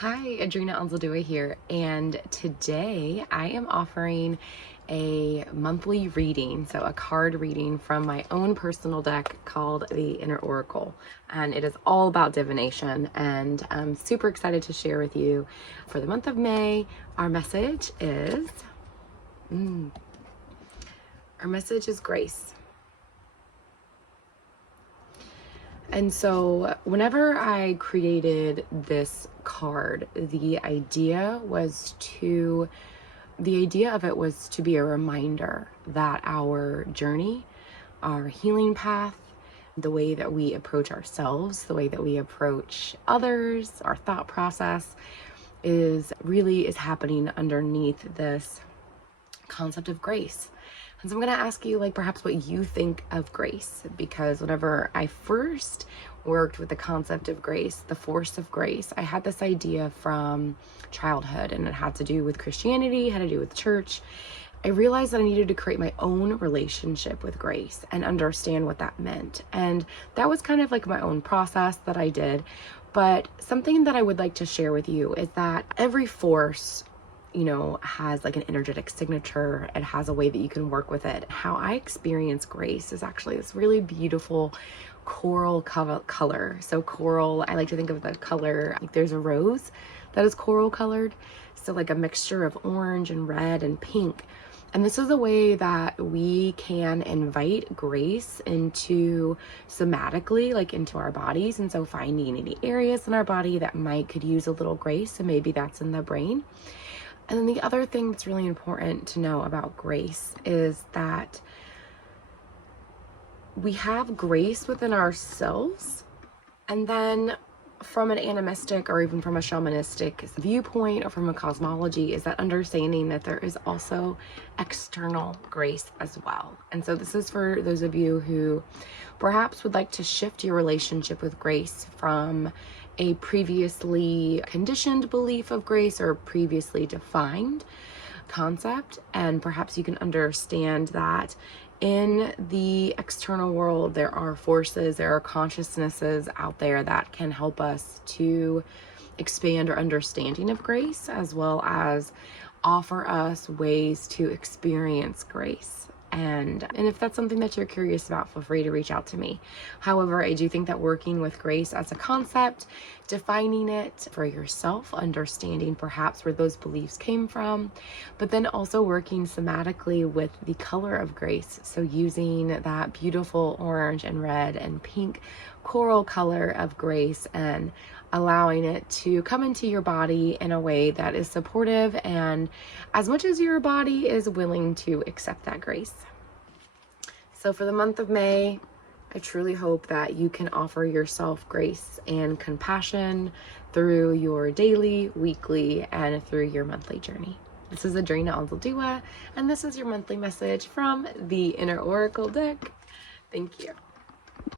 Hi, Adrina alllllll here, and today I am offering a monthly reading, so a card reading from my own personal deck called the Inner Oracle, and it is all about divination, and I'm super excited to share with you. For the month of May, our message is grace. And so whenever I created this card, the idea of it was to be a reminder that our journey, our healing path, the way that we approach ourselves, the way that we approach others, our thought process is happening underneath this concept of grace. And so I'm going to ask you, perhaps what you think of grace, because whenever I first worked with the concept of grace, the force of grace, I had this idea from childhood, and it had to do with Christianity, had to do with church. I realized that I needed to create my own relationship with grace and understand what that meant. And that was kind of like my own process that I did. But something that I would like to share with you is that every force has like an energetic signature. It has a way that you can work with it. How I experience grace is actually this really beautiful coral color. So coral, I like to think of the color, like there's a rose that is coral colored. So like a mixture of orange and red and pink. And this is a way that we can invite grace into somatically, like into our bodies. And so finding any areas in our body that could use a little grace. So maybe that's in the brain. And then the other thing that's really important to know about grace is that we have grace within ourselves. And then from an animistic or even from a shamanistic viewpoint or from a cosmology is that understanding that there is also external grace as well. And so this is for those of you who perhaps would like to shift your relationship with grace from a previously conditioned belief of grace or previously defined concept. And perhaps you can understand that in the external world, there are forces, there are consciousnesses out there that can help us to expand our understanding of grace, as well as offer us ways to experience grace. And if that's something that you're curious about, feel free to reach out to me. However, I do think that working with grace as a concept, defining it for yourself, understanding perhaps where those beliefs came from, but then also working somatically with the color of grace. So using that beautiful orange and red and pink coral color of grace and allowing it to come into your body in a way that is supportive and as much as your body is willing to accept that grace. So for the month of May, I truly hope that you can offer yourself grace and compassion through your daily, weekly, and through your monthly journey. This is Adrina alllllll, and this is your monthly message from the Inner Oracle deck. Thank you.